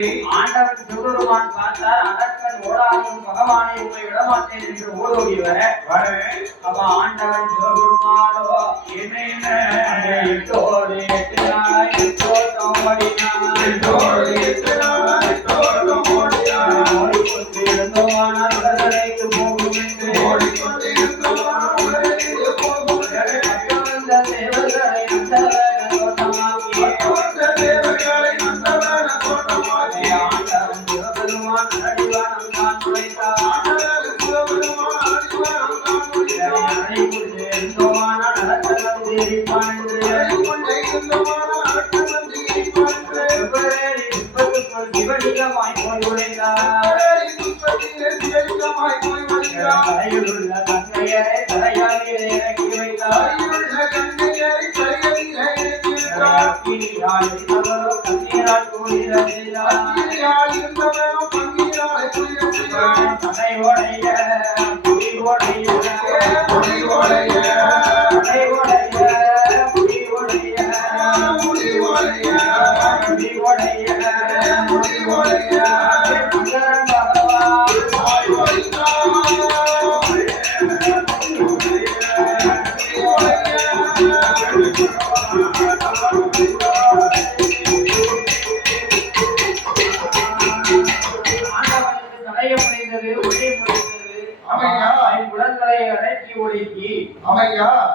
ஆண்டவன் சிவபெருமான் பார்த்தார். அதற்கன் ஓடாமையும் பகவானை உங்களை விடமாட்டேன் என்று ஓடோடி வர அப்ப ஆண்டவன் சிவபெருமானோ எட்டோடு எட்டு நாளாய் எட்டோட்டம் ஓடினான் உலகனைக்கு போகும் என்று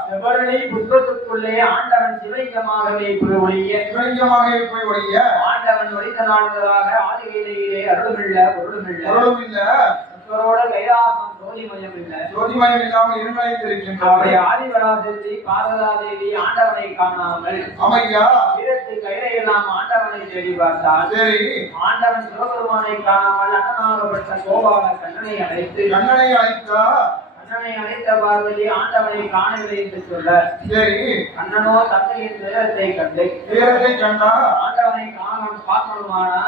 தேவர்களை புஷ்பத்துக்குள்ளே ஆண்டவன் சிவலிங்கமாகவே போய் ஒழிய ஆண்டவன் ஒழித்த நாடுகளாக ஆதிகையிலே அருளுமில்ல பொருளுமில்ல கைலாசம் ஜோதிமயம் இல்லாமல் இருக்கின்றது. ஆதிபராசக்தி பார்வதாதேவி ஆண்டவனை காணாமல் வீரத்தை கையில எல்லாம் ஆண்டவனை தேடி பார்த்தார். ஆண்டவன் சிவபெருமானை காணாமல் அண்ணனாகப்பட்ட கோபால கண்ணனை அழைத்த பார்வதி ஆண்டவனை காணவில்லை என்று சொல்ல அண்ணனோ தந்தையின் துயரத்தை கண்டா ஆண்டவனை காணணும் பார்க்கணுமானா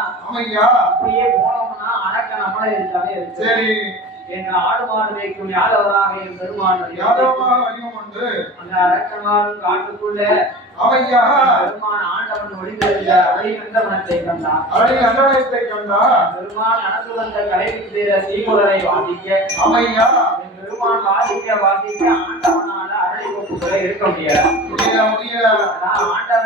அப்படியே போனோம்னா அடக்க நம்மளே இருக்காலே எங்க ஆடு மாடு வைக்கும் யாதவராக என் பெருமான் அந்த அரக்கமாரும் காட்டுக்குள்ள பெருமான் ஆண்டவன் ஒளிந்திருந்த அழிவந்தவனத்தை கண்டான். பெருமான் நடந்து வந்த கலைக்கு சீமுதலை வாசிக்க பெருமான் வாசிக்க ஆண்டவனால அருளை கொப்புகளை இருக்க முடியாது. ஆண்டவன்